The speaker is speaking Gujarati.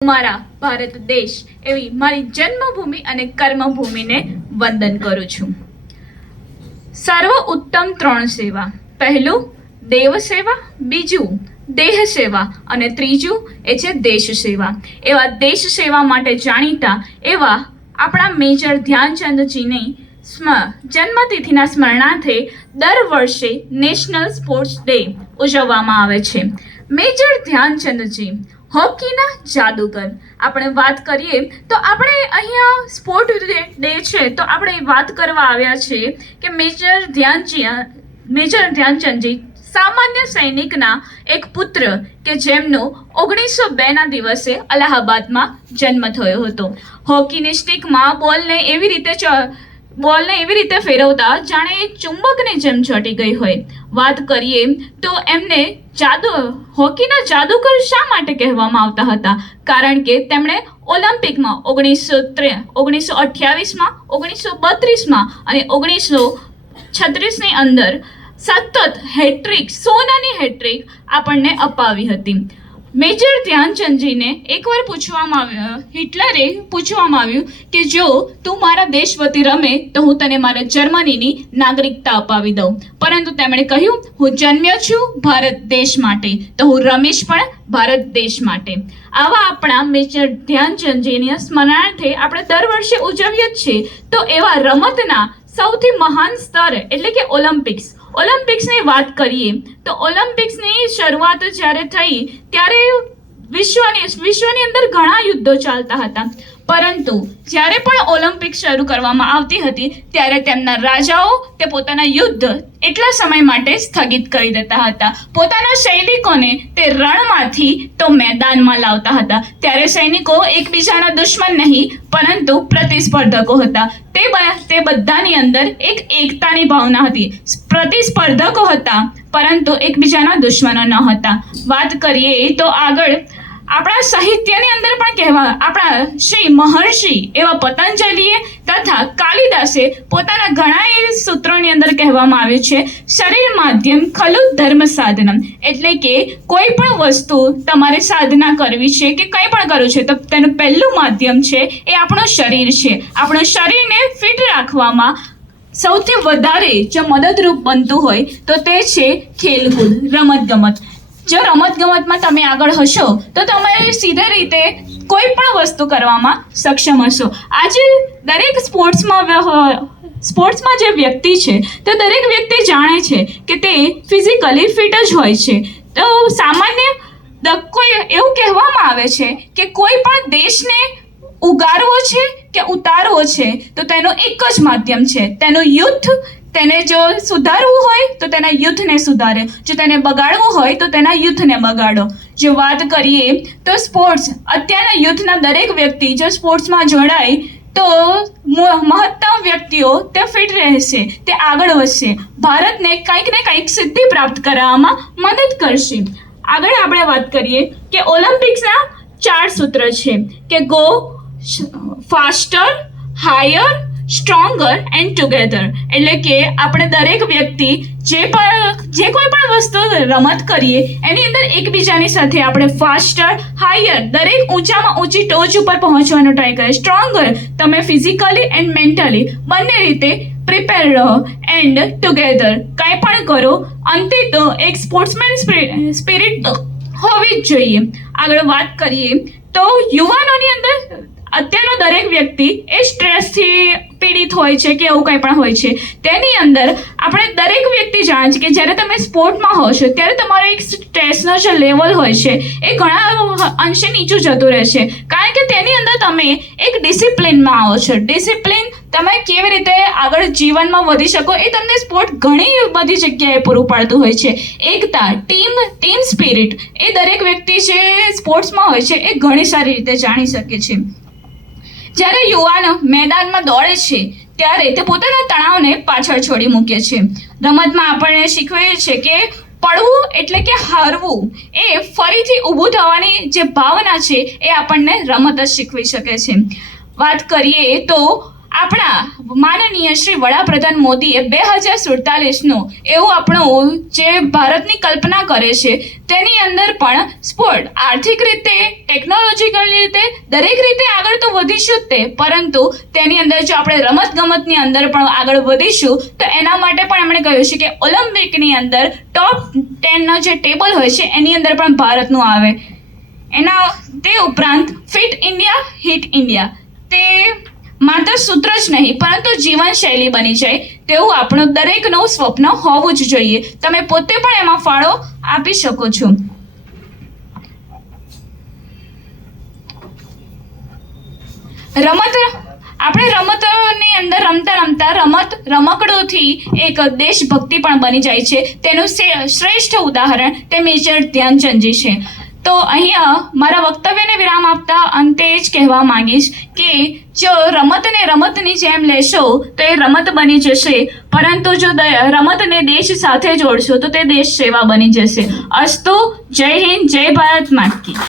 મારા ભારત દેશ એવી મારી જન્મભૂમિ અને કર્મભૂમિને વંદન કરું છું. સર્વ ઉત્તમ ત્રણ સેવા. પહેલું દેવ સેવા, બીજું દેહ સેવા અને ત્રીજું એ છે દેશ સેવા. એવા દેશ સેવા માટે જાણીતા એવા આપણા મેજર ધ્યાનચંદજીની જન્મતિથિના સ્મરણાર્થે દર વર્ષે નેશનલ સ્પોર્ટ્સ ડે ઉજવવામાં આવે છે. મેજર ધ્યાનચંદજી હોકીના જાદુગર. આપણે વાત કરીએ તો આપણે અહીંયા સ્પોર્ટ ડે છે તો આપણે વાત કરવા આવ્યા છીએ કે મેજર ધ્યાનચંદજી સામાન્ય સૈનિકના એક પુત્ર કે જેમનો 1902ના દિવસે અલ્હાબાદમાં જન્મ થયો હતો. હોકીની સ્ટિકમાં બોલને એવી રીતે ફેરવતા જાણે એ ચુંબકની જેમ ચોંટી ગઈ હોય. વાત કરીએ તો એમને હોકીના જાદુગર શા માટે કહેવામાં આવતા હતા? કારણ કે તેમણે ઓલિમ્પિકમાં 1928માં, 1932માં અને 1936ની અંદર સતત સોનાની હેટ્રિક આપણને અપાવી હતી. મેજર ધ્યાનચંદજીને એકવાર હિટલરે પૂછવામાં આવ્યું કે જો તું મારા દેશ વતી રમે તો હું તને મારા જર્મનીની નાગરિકતા અપાવી દઉં, પરંતુ તેમણે કહ્યું હું જન્મ્યો છું ભારત દેશ માટે તો હું રમીશ પણ ભારત દેશ માટે. આવા આપણા મેજર ધ્યાનચંદજીના સ્મરણાર્થે આપણે દર વર્ષે ઉજવીએ જ છીએ. તો એવા રમતના સૌથી મહાન સ્તર એટલે કે ઓલિમ્પિક્સની વાત કરીએ તો ઓલિમ્પિક્સની શરૂઆત જ્યારે થઈ ત્યારે વિશ્વની અંદર ઘણા યુદ્ધો ચાલતા હતા, પરંતુ જ્યારે પણ ઓલિમ્પિક્સ શરૂ કરવામાં આવતી હતી ત્યારે તેમના રાજાઓ તે પોતાના યુદ્ધ એટલા સમય માટે સ્થગિત કરી દેતા હતા. પોતાના સૈનિકોને તે રણમાંથી તો મેદાનમાં લાવતા હતા. ત્યારે સૈનિકો એકબીજાના દુશ્મન નહીં પરંતુ પ્રતિસ્પર્ધકો હતા. તે બધાની અંદર એક એકતાની ભાવના હતી. પ્રતિસ્પર્ધકો હતા પરંતુ એકબીજાના દુશ્મનો ન હતા. વાત કરીએ તો આગળ આપણા સાહિત્યની અંદર પણ આપણા શ્રી મહર્ષિ એવા પતંજલિએ તથા કાલિદાસે પોતાના ઘણા સૂત્રોની અંદર કહેવામાં આવ્યું છે શરીર માધ્યમ ખલુ ધર્મ સાધનમ. એટલે કે કોઈ પણ વસ્તુ તમારે સાધના કરવી છે કે કંઈ પણ કરવું છે તો તેનું પહેલું માધ્યમ છે એ આપણું શરીર છે. આપણું શરીરને ફિટ રાખવામાં સૌથી વધારે જો મદદરૂપ બનતું હોય તો તે છે ખેલકૂદ, રમતગમત. જો રમતગમતમાં તમે આગળ હશો તો તમે સીધી રીતે કોઈ પણ વસ્તુ કરવામાં સક્ષમ હશો. આજે દરેક સ્પોર્ટ્સમાં જે વ્યક્તિ છે તો દરેક વ્યક્તિ જાણે છે કે તે ફિઝિકલી ફિટ જ હોય છે. તો સામાન્ય કોઈ એવું કહેવામાં આવે છે કે કોઈ પણ દેશને ઉગારવો છે કે ઉતારવો છે તો તેનું એક જ માધ્યમ છે તેનું યુથ. તેને જો સુધારવું હોય તો તેના યુથને સુધારે, જો તેને બગાડવું હોય તો તેના યુથને બગાડો. જો વાત કરીએ તો સ્પોર્ટ્સ અત્યારના યુથના દરેક વ્યક્તિ જો સ્પોર્ટ્સમાં જોડાય તો મહત્તમ વ્યક્તિઓ તે ફિટ રહેશે, તે આગળ વધશે, ભારતને કંઈક ને કંઈક સિદ્ધિ પ્રાપ્ત કરવામાં મદદ કરશે. આગળ આપણે વાત કરીએ કે ઓલિમ્પિક્સના 4 સૂત્ર છે કે go faster, higher, stronger and together. એટલે કે આપણે દરેક વ્યક્તિ જે કોઈ પણ વસ્તુ રમત કરીએ એની અંદર એકબીજાની સાથે આપણે ફાસ્ટર, હાયર દરેક ઊંચામાં ઊંચી ટોચ ઉપર પહોંચવાનો ટ્રાય કરે. સ્ટ્રોંગર તમે ફિઝિકલી એન્ડ મેન્ટલી બંને રીતે પ્રિપેર રહો. એન્ડ ટુગેધર કંઈ પણ કરો, અંતે તો એક સ્પોર્ટ્સમેન સ્પિરિટ હોવી જ જોઈએ. આગળ વાત કરીએ તો યુવાનોની અંદર અત્યારનો દરેક વ્યક્તિ એ સ્ટ્રેસથી પીડિત હોય છે કે એવું કંઈ પણ હોય છે. તેની અંદર આપણે દરેક વ્યક્તિ જાણે છે કે જ્યારે તમે સ્પોર્ટમાં હો છો ત્યારે તમારો એક સ્ટ્રેસનો જે લેવલ હોય છે એ ઘણા અંશે નીચું જતું રહે છે, કારણ કે તેની અંદર તમે એક ડિસિપ્લિનમાં આવો છો. ડિસિપ્લિન તમે કેવી રીતે આગળ જીવનમાં વધી શકો એ તમને સ્પોર્ટ ઘણી બધી જગ્યાએ પૂરું પાડતું હોય છે. એકતા, ટીમ સ્પિરિટ એ દરેક વ્યક્તિ જે સ્પોર્ટ્સમાં હોય છે એ ઘણી સારી રીતે જાણી શકે છે. જ્યારે યુવાનો મેદાનમાં દોડે છે ત્યારે તે પોતાના તણાવને પાછળ છોડી મૂકે છે. રમતમાં આપણને શીખવે છે કે પડવું એટલે કે હારવું એ ફરીથી ઊભું થવાની જે ભાવના છે એ આપણને રમત જ શીખવી શકે છે. વાત કરીએ તો આપણા માનનીય શ્રી વડાપ્રધાન મોદીએ 2047નું એવું આપણું જે ભારતની કલ્પના કરે છે તેની અંદર પણ સ્પોર્ટ આર્થિક રીતે, ટેકનોલોજીકલ રીતે, દરેક રીતે આગળ તો વધીશું જ તે, પરંતુ તેની અંદર જો આપણે રમતગમતની અંદર પણ આગળ વધીશું તો એના માટે પણ એમણે કહ્યું છે કે ઓલિમ્પિકની અંદર ટોપ 10નો જે ટેબલ હોય છે એની અંદર પણ ભારતનું આવે. તે ઉપરાંત ફિટ ઇન્ડિયા, હિટ ઇન્ડિયા તે માત્ર સૂત્ર જ નહીં પરંતુ જીવનશૈલી બની જાય તેવું આપણું દરેકનું સ્વપ્ન હોવું જ જોઈએ. તમે પોતે પણ એમાં ફાળો આપી શકો છો. આપણે રમતની અંદર રમતા રમકડોથી એક દેશભક્તિ પણ બની જાય છે. તેનું શ્રેષ્ઠ ઉદાહરણ તે મેજર ધ્યાનચંદજી છે. તો અહીંયા મારા વક્તવ્યને વિરામ આપતા અંતે જ કહેવા માંગીશ કે જો રમતની જેમ લેશો તો એ રમત બની જશે, પરંતુ જો રમતને દેશ સાથે જોડશો તો તે દેશ સેવા બની જશે. અસ્તુ. જય હિન્દ, જય ભારત માતા કી.